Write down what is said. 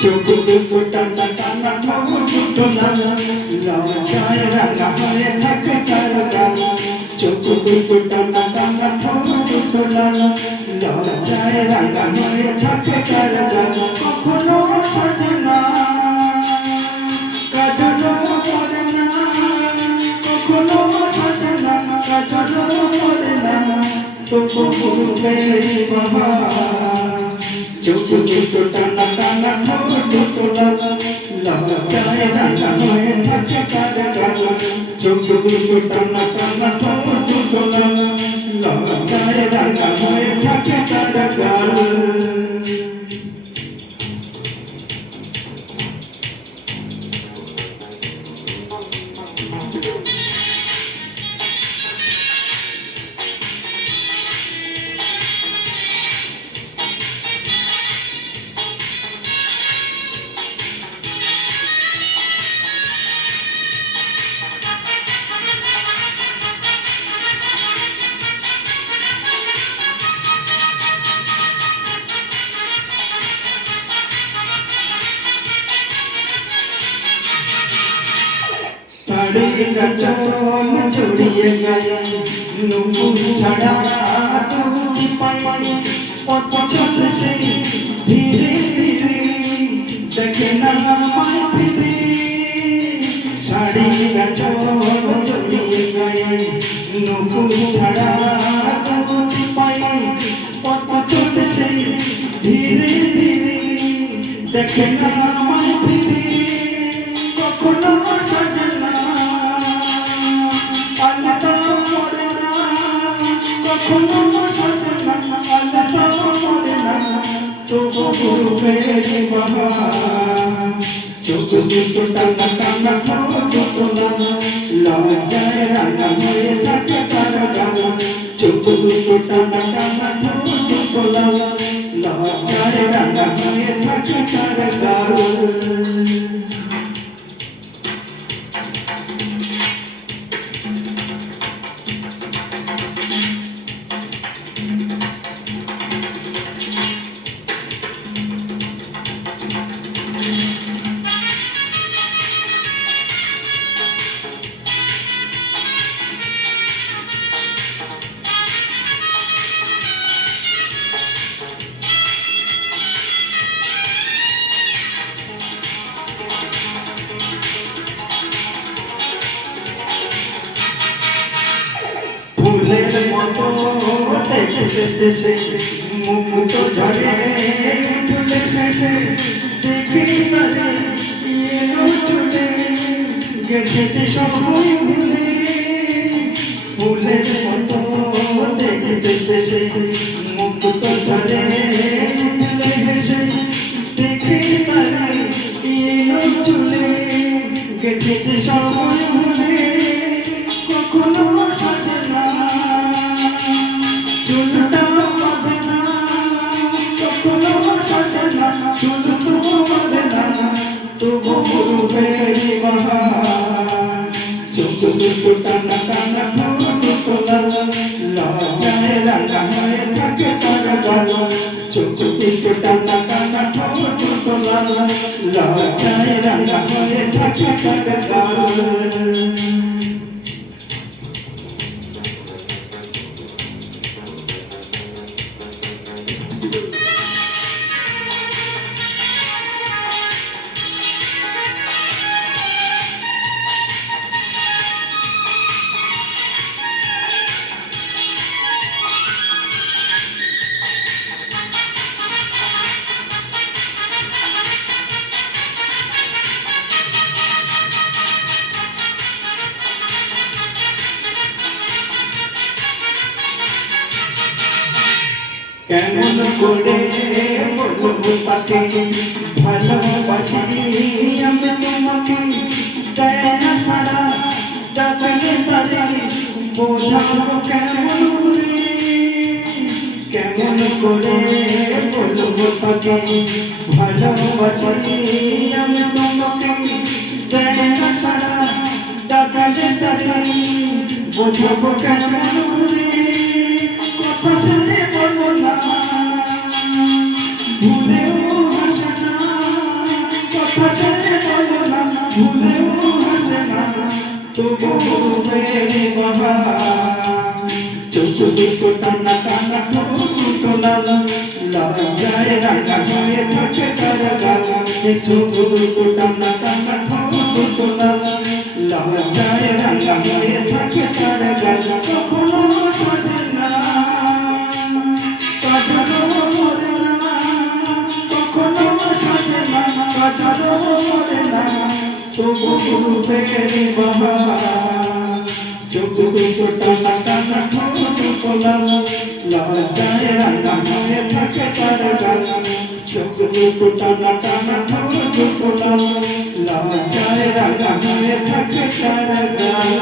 চোখ দুটো টানা টানা দুটো লালা লজ্জায় রাঙা হয়ে থাকে তার গাল চোখ দুটো টানা টানা দুটো লালা লজ্জায় রাঙা হয়ে থাকে তার গাল কখনো সাজে না কাজলও পরে না কখনো সাজে না কাজলও পরে না তবু মেরি বাবা চোখ দুটো টানা টানা দুটো লালা লজ্জায় রাঙা হয়ে থাকে তার গাল চোখ দুটো টানা টানা দুটো লালা লজ্জায় রাঙা হয়ে থাকে তার গাল শাড়ির চল জড়িয়ে গায়ে নুপুর ছাড়া তুই পাই পথ চলে সেই ধীরে ধীরে দেখে না আমায় ফিরে শাড়ির চল জড়িয়ে গায়ে নুপুর ছাড়া তুই পাই পথ চলে সেই ধীরে ধীরে দেখে না আমায় ফিরে কখনো সাজে না কখনো সাজে না আল্লাহ মরে না তবু মেরি বাবা চোখ দুটো টানা টানা দুটো লালা লজ্জায় রাঙা হয়ে থাকে তার গাল চোখ দুটো টানা টানা দুটো লালা লজ্জায় রাঙা হয়ে থাকে তার গাল ফুলের মতো দেখতে সে মুক্ত ঝরে উঠলে শেষে দেখি তারে এলো চলে গেছে যে সময় ভুলে ফুলের মতো দেখতে সে মুক্ত ঝরে উঠলে হেসে দেখি তারে এলো চলে গেছে যে সময় ভুলে কখনো সাজে না চুলটা বাঁধে না কখনো সাজে না চুল তো বাঁধে না তবু মেরি বাবা চোখ দুটো টানা টানা দুটো লালা লজ্জায় রাঙা হয়ে থাকে তার গাল চোখ দুটো টানা টানা দুটো লালা লজ্জায় রাঙা হয়ে থাকে তার গাল কেমন করে বলবো তাকে ভালোবাসি আমি তোমাকে দেয় না সারা ডাকলে তারে বোঝাবো কেমন করে বলবো তাকে ভালোবাসি আমি তোমাকে দেয় না সারা ডাকলে তারে বোঝাবো কেমন কথা শুনে বলবো না ভুলেও হাসে না তবু রূপেরি বাহার চোখ দুটো টানা টানা ঠোঁট লাল লজ্জায় রাঙা হয়ে থাকে তার গাল চোখ দুটো টানা টানা ঠোঁট লাল লজ্জায় রাঙা হয়ে থাকে তার গাল কখনো সাজে না কাজলো মরে না কখনো সাজে না কাজলো মরে না তবু রূপেরি বাহার চোখ দুটো টানা টানা ঠোঁট লাল লজ্জায় রাঙা হয়ে থাকে তার গাল চোখ দুটো টানা টানা ঠোঁট লাল লজ্জায় রাঙা হয়ে থাকে তার গাল